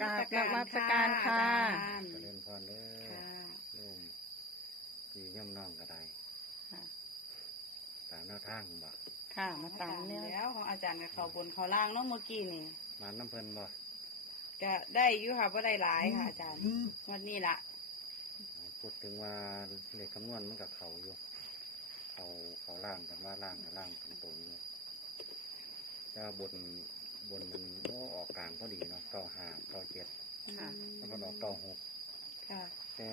กราบนมัสการค่ะอาจารย์เจริญพรเด้อค่ะโยมพี่ย่อมน้องก็ได้ค่ะ ตามหน้าทางบ่ค่ะ มาตามเนี่ยแล้วของอาจารย์กับเขาบนเขาล่างเนาะเมื่อกี้นี่มาน้ำเพิ่นบ่ก็ได้อยู่ค่ะว่าได้หลายค่ะอาจารย์วันนี้ล่ะพูดถึงว่าเลขคำนวณมันกับเขาอยู่ เขาเขาล่างกันว่าล่างกับล่างตรงตรงๆอยู่แต่ว่าบน บนมันโอ้ออกกลางพอดีเนาะเก้าห้าเก้าเจ็ดค่ะ แล้วก็ออกเก้าหกค่ะ แต่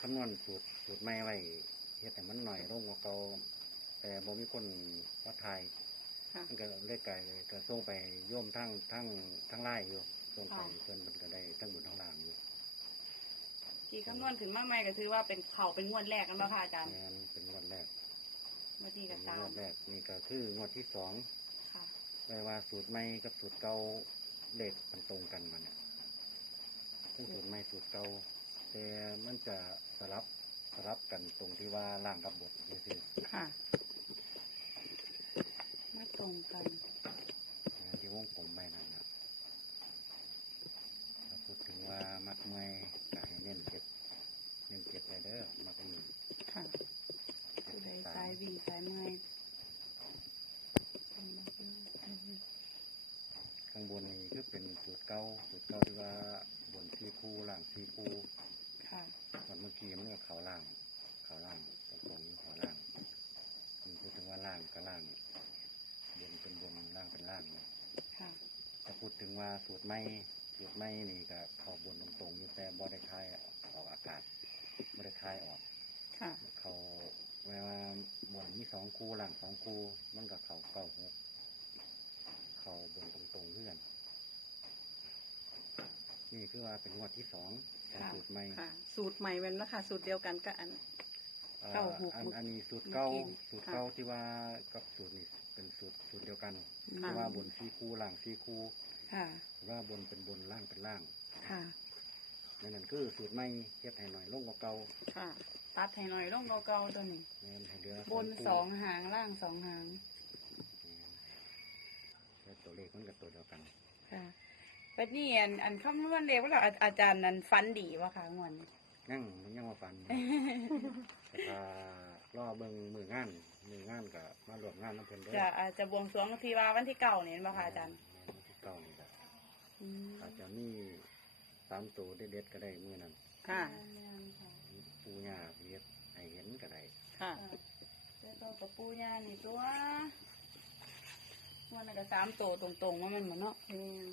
คำนวณสูตรสูตรไม่ไว้เฮ็ดให้มันหน่อยลงกว่าเก่าแต่บ่มีคนว่าทายค่ะ มันก็เลขไก่ก็ส่งไปโย่มทั้งทั้งทั้งไล่อยู่ส่งไปค่ะเพิ่นมันก็ได้ทั้งบุญทั้งล่างอยู่ที่คำนวณขึ้นมาใหม่ก็ถือว่าเป็นเขาเป็นงวดแรกกันบ่ค่ะอาจารย์งานเป็นงวดแรก เมื่อกี้เป็ก็นตางวมดแรกนี่ก็คืองวดที่สอง ค่ะไม่ว่าสูตรใหม่กับสูตรเก่าเลขมันตรงกันมาเนี่ยซึ่งสูตรใหม่สูตรเก่าแต่มันจะสลับสลับกันตรงที่ว่าล่างกับบทนี่คือค่ะไม่ตรงกันงานที่วงกลมไม่นั่นนะถ้าพูดถึงว่ามักเมอยก็ให้เน้นเจ็ดเน้นเจ็ดไปเด้อมักมี ค่ะ ผู้ใดสายวีสายเมื่อย ข้างบนนี้คือเป็นสูตรเก่าสูตรเก่าที่ว่าบนที่คู่ ล่างที่คู่ค่ะวันเมื่อกี้มันก็เขาล่าง เขาล่างตรงตรงนี้เขาล่างมันพูดถึงว่าล่างก็ล่างบนเป็นบนล่างเป็นล่างนะค่ะถ้าพูดถึงว่าสูตรไม่สูตรไม่นี่ก็เขาบนตรงตรงๆอยู่แต่บอได้คายออกอากาศบอได้คายออก ค่ะ เขาเวลาบนมีสองคู่ล่างสองคู่มันกับเขาเก้าหกเขาบนตรงตรงๆเพื่อน นี่คือว่าเป็นงวดที่สองของค่ะสูตรไม่ค่ะ สูตรใหม่เป็นนะคะสูตรเดียวกันกับอัน เอ่อเก้าหกอันหกอันนี้สูตรเก้าเมื่อกี้สูตรค่ะเก้าที่ว่ากับสูตรนี้เป็นสูตรสูตรเดียวกันค่ะ ที่ว่าบนสี่คู่ล่างสี่คู่ค่ะหรือว่าบนเป็นบนล่างเป็นล่างค่ะ นั่นนั่นคือสูตรไม่เฮ็ดให้หน่อยลงกว่าเก่าค่ะ ตัดให้หน่อยลงเก่าๆตัวนี้ แม่นให้เหลือบนคู่สองหางล่างสองหาง แม่นแต่ตัวเลขมันกับตัวเดียวกัน ค่ะ บัดนี้อันอันคำนวณเร็วว่าเราอาอาจารย์นั้นฟันดีวะค่ะงวนนี้ ยังมันยังมาฟันแต่ถ้ารอเบิ่งมืองานมืองานกับมารวมงานน้ำเพิ่นเด้อจะอาจจะบวงสรวงที่ว่าวันที่เก่าเนี่ยบ่ค่ะอาจารย์แม่นวันที่เก้านี่แหละอืมอาจจะมีสามตัวเด็ดๆก็ได้มือนั้นค่ะแม่นค่ะ ปูย่าเฮ็ดให้เห็นก็ได้ค่ะ เจ้าตัวกับปูย่านี่ตัวงวันนั้นก็สามตัวตรงๆว่ามันเหมือนเนาะ อืม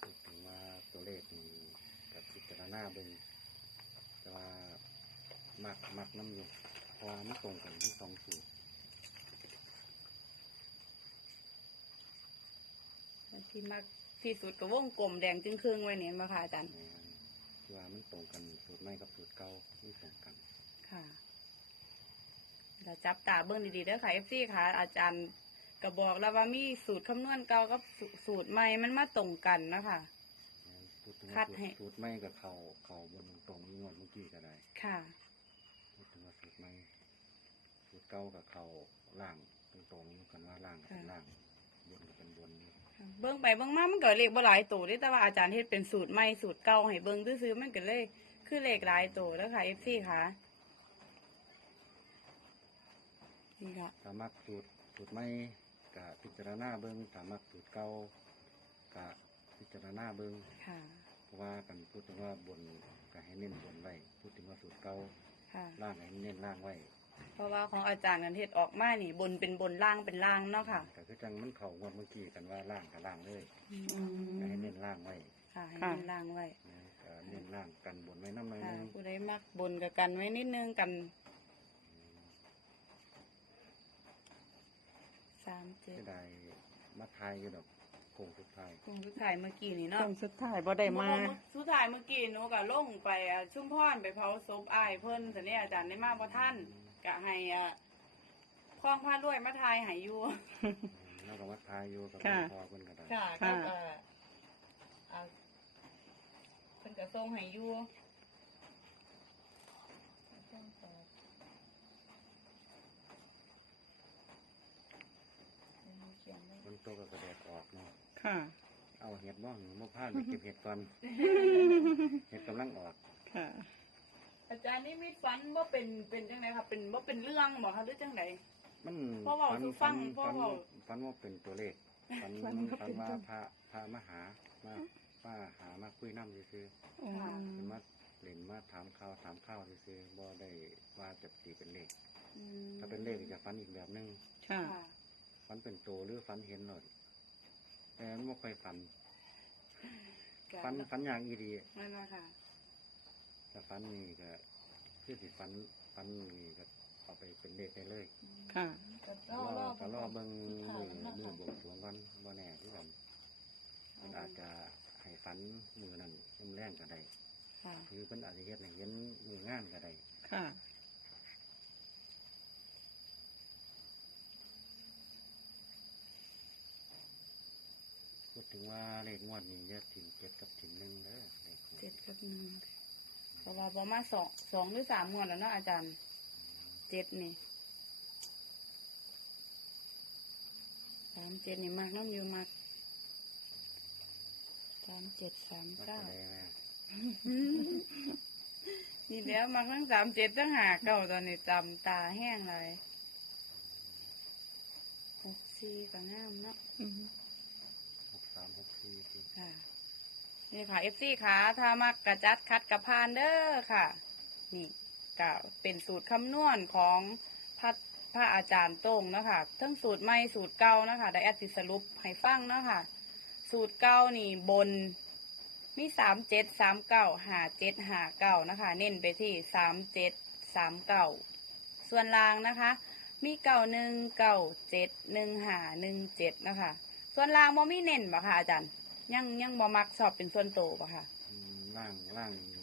พูดถึงว่าตัวเลขนี่กับพิจารณาเบิ่งแต่ว่ามักมักน้ำอยู่เพราะว่ามันตรงกันทั้งสองสูตรที่มักที่สุดก็วงกลมแดงจึงครึ่งไว้เนี่ยบ่ค่ะอาจารย์แม่นคือว่ามันตรงกันสูตรใหม่กับสูตรเก่าที่ตรงกัน ค่ะเราจับตาเบิ้งดีๆเด้อค่ะเอฟซีค่ะ อาจารย์ก็บอกแล้วว่ามีสูตรคำนวณเก่ากับสูสูตรใหม่มันมาตรงกันนะคะแม่น พูดถึงคัว่าดสูตให้ รสูตรใหม่กับเขาเขาบนตรงๆนี่งวดเมื่อกี้ก็ได้ค่ะ พูดถึงว่าสูตรใหม่สูตรเก่ากับเขาล่างตรงๆนี่กันว่าล่างกับเป็นล่างบนกับเป็นบนนี่เบิ้งไปเบิ้งมามันก็เลขบ่หลายตัวเด้แต่ว่าอาจารย์เฮ็ดเป็นสูตรใหม่สูตรเก่าให้เบิ้งซื้อๆมันก็เลยคือเลขหลายตัวแล้วค่ะเอฟซีค่ะนี่ค่ะสามักสูตรสูตรใหม่กับพิจารณาเบิ่งสามักสูตรเก่ากับ พิจารณาเบิ่งค่ะ เพราะว่ากันพูดถึงว่าบนก็ให้เน้นบนไว้พูดถึงว่าสูตรเก่าค่ะ ล่างให้เน้นล่างไว้เพราะว่าของอาจารย์กันเฮ็ดออกมานี่ บนเป็นบนล่างเป็นล่างเนาะค่ะแต่คือจังมันเข่างวดเมื่อกี้กันว่าล่างกับล่างเลยอืก็ให้มเน้นล่างไว้ค่ะให้ค่ะเน้นล่างไว้นะก็เน้นล่างกันบนไว้น้ำหน่อยค่ะนึงผู้ใดมักบนกับกันไว้นิดนึงกันสามเจ็ดที่ใดมาทายอยู่ดอกโค้งสุดท้ายคงสุดท้ายเมื่อกี้นี่ตเนาะรงสุดท้ายบ่ได้มาสุดท้ายเมื่อกี้หนูก็ลงไปอะชุมพรไปเผาศพอ้ายเพิ่นแต่เนี่ยอาจารย์ได้มาบ่ท่านกะให้อะคล้องผ้ารวยมาทายให้อยู่แล้วก็มาทายอยู่กับค่ะพอเพิ่นก็ได้ค่ะค่ะก็เอ่ออ่าเพิ่นก็ส่งให้อยู่เขีย นไว้มันตัวกับกระแดดออกเนาะค่ะ เอาเห็ดบ้างมะพร้าวไปเก็บเห็ดก่อนเห็ดกำลังออกค่ะ อาจารย์นี่มีฝันว่าเป็นเป็นจังไดครับเป็นว่าเป็นเรื่องบ่คะหรือจังได มันพ่อเว้าสู่ฟังพ่อฝันเว้า ฝันว่าเป็นตัวเลขฝันฝันว่าฝันเป็นว่าตัวพระพระมาหามามาหามาคุยน้ำซื่ออืมๆมันมาเล่นมาถามข่าวถามข้าวซื่อๆบ่ได้ว่าจะตีเป็นเลข อืมถ้าเป็นเลขจะฝันอีกแบบหนึง ค่ะ ค่ะ ฝันเป็นตัวหรือฝันเห็นหน่อยแต่มันไม่ค่อยฝันฝันฝันอย่างอีดีนั่นนะคะแต่ฝันนี่ก็คือสิฝันฝันนี่ก็เอาไปเป็นเลขได้เลย ค่ะก็ก็รอรอก็รอเบิ่งข่ามืวอนะมือคะบวงสรวงกันบ่แน่ที่กันมันอาจจะให้ฝันมือนั้นมือแรงก็ได้ค่ะคือเพิ่นอาจจะเฮ็ดให้เห็นมืองานก็ได้ค่ะ ถึงว่าเลขงวดนี้จะถึงเจ็ดกับถึงหนึ่งเด้อเลขงวดเจ็ดกับหนึ่งเพราะว่าประมาณสองสองหรือสามงวดแล้วเนาะอาจารย์เจ็ดนี่สามเจ็ดนี่มากน้ำอยู่มากสามเจ็ดสามมักเก้าก็ได้แม่นี่แล้วมากทั้งสามเจ็ดทั้งหาเก้าตอนนี้จำตาแห้งเลยหกสี่ก็งามเนาะ อืม หกสามหกสี่สี่ ค่ะ นี่ค่ะเอฟซีค่ะถ้ามักกระจัดคัดกระพานเด้อค่ะ นี่ก็เป็นสูตรคำนวณของพระพระอาจารย์โต้งนะคะทั้งสูตรใหม่สูตรเก่านะคะได้แอดติสรุปให้ฟังเนาะค่ะ สูตรเก่านี่บนมีสามเจ็ดสามเก้าหาเจ็ดหาเก้านะคะ เน้นไปที่สามเจ็ดสามเก้าส่วนล่างนะคะ มีเก้าหนึ่งเก้าเจ็ดหนึ่งหาหนึ่งเจ็ดนะคะ ส่วนล่างบ่มีเน้นบ่ค่ะอาจารย์ ยังยังบ่มักสอบเป็นส่วนโตวบ่ค่ะ อืมล่างล่างนี่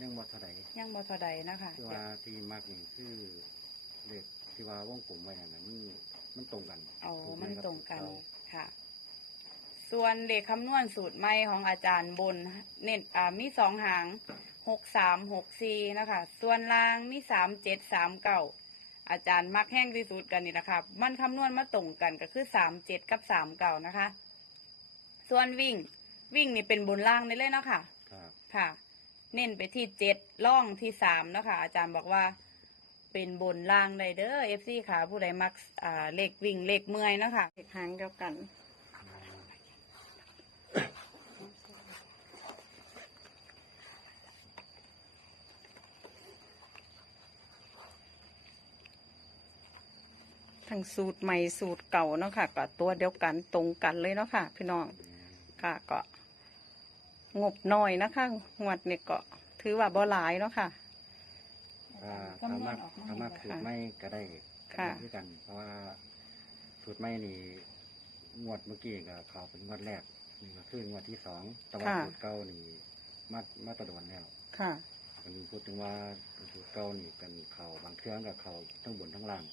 ยังบ่เท่าไหร่ยังบ่เท่าใดนะคะคือว่าที่มากนี่คือเลขที่ว่าวงกลมไว้นั่นน่ะมันมันตรงกันอ๋อถูไหมันครับตรงกันเราค่ะ ส่วนเด็กคำนวณสูตรใหม่ของอาจารย์บน เน้นอ่ามีสองหางหกสามหกสี่นะคะ ส่วนล่างมีสามเจ็ดสามเก้าอาจารย์มักแห้งที่สุดกันนี่นะคะมันคำนวณมาตรงกันก็คือสามเจ็ดกับสามเก้านะคะ ส่วนวิ่ง วิ่งนี่เป็นบนล่างได้เลยเนาะค่ะ ครับค่ะ เน้นไปที่เจ็ดล่องที่สามเนาะคะอาจารย์บอกว่า เป็นบนล่างได้เด้อเอฟซีค่ะ ผู้ใดมักอ่าเลขวิ่งเลขเมื่อยเนาะค่ะเด็กหางเดียวกัน ทั้งสูตรใหม่สูตรเก่าเนาะค่ะก็ตัวเดียวกันตรงกันเลยเนาะค่ะ พี่น้อง ค่ะก็งบน้อยนะคะงวดนี้ก็ถือว่าบ่หลายเนาะค่ะ อ่าสามารถสามารถสูตรไม่ก็ได้ค่ะ ด้วยกัน เพราะว่าสูตรไม่นี่งวดเมื่อกี้ก็เขาเป็นงวดแรกนี่ก็คืองวดที่สองแต่ว่าค่ะ สูตรเก่านี่มามาตรโดนแล้วค่ะอันนี้พูดถึงว่าสูตรเก่านี่เป็นเขาบางเครื่องกับเขาทั้งบนทั้งล่าง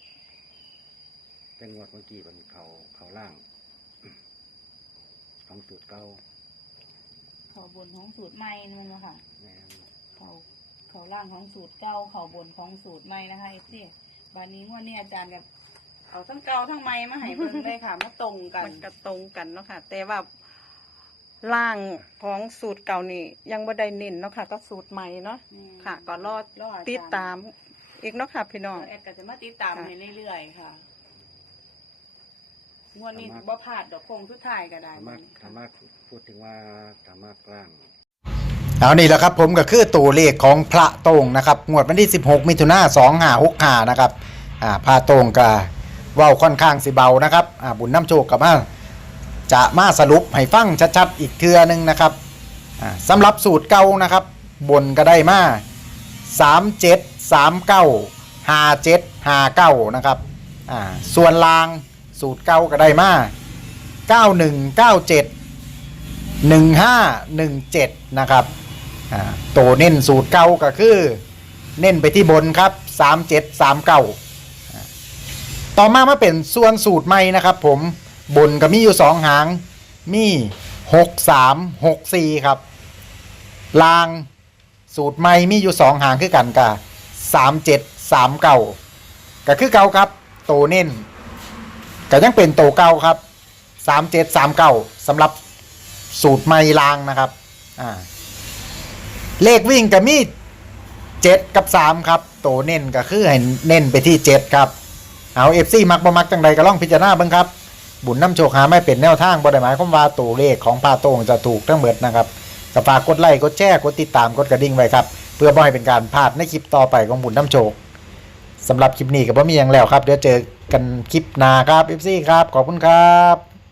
เป็นงวดเมื่อกี้เป็นเขาเขาล่าง ของสูตรเก่าเขาบนของสูตรใหม่นั่นแหละค่ะแม่นเขาเขาล่างของสูตรเก่าเขาบนของสูตรใหม่นะคะเอฟซีบานนี้งวดนี้อาจารย์กับเอาทั้งเก่าทั้งใหม่มาให้เบิ่งเลยค่ะมาตรงกันมันก็ตรงกันเนาะค่ะ แต่ว่าร่างของสูตรเก่านี่ยังบ่ได้เน้นเนาะค่ะ ก็สูตรใหม่เนาะอืมค่ะ ก็รอรออาจารย์ติดตามอีกเนาะค่ะ พี่น้องแอดก็จะมาติดตามค่ะให้เรื่อยๆค่ะ งวดนี้บ่พลาดดอกคงทุกทายก็ได้สามารถสามารถพูดถึงว่าสามารถกลาง เอานี่แหละครับผมก็คือตัวเลขของพระโตงนะครับงวดวันที่ 16 มิถุนา2565นะครับอ่าพระโตงก็เว้าค่อนข้างสิเบานะครับอ่าบุญน้ำโชคกับมาจะมาสรุปให้ฟังชัดๆอีกเทือหนึงนะครับอ่าสำหรับสูตรเก่านะครับ บนก็ได้มา37 39 57 59นะครับอ่าส่วนลาง สูตรเก่าก็ได้มา9197 1517 นะครับอ่าตัวเน้นสูตรเก่าก็คือ เน้นไปที่บนครับ 3739อ่าต่อมามาเป็นส่วนสูตรใหม่นะครับผมบนก็มีอยู่ 2 หาง มี 6364 ครับ ลางสูตรใหม่มีอยู่ 2 หางคือกันกับ3739 ก็คือเก่าครับ โตเน้น ก็ยังเป็นโตเก่าครับสามเจ็ดสามเก้าสำหรับสูตรไม่ลางนะครับอ่าเลขวิ่งกับมีเจ็ดกับสามครับโตเน้นก็คือให้เน้นไปที่เจ็ดครับเอาเอฟซีมักบ่มักจังใดก็ล่องพิจารณาเบิ่งครับ บุญน้ำโชคหาไม่เป็นแนวทางบ่ได้หมายความว่าตัวเลขของพาโตงจะถูกทั้งหมดนะครับก็ฝากกดไลค์กดแชร์กดติดตามกดกระดิ่งไว้ครับ เพื่อบ่ให้เป็นการพลาดในคลิปต่อไปของบุญน้ำโชค สำหรับคลิปนี้ก็บ่มีอยังแล้วครับ เดี๋ยวเจอกันคลิปหน้าครับอีฟซี่ครับ ขอบคุณครับ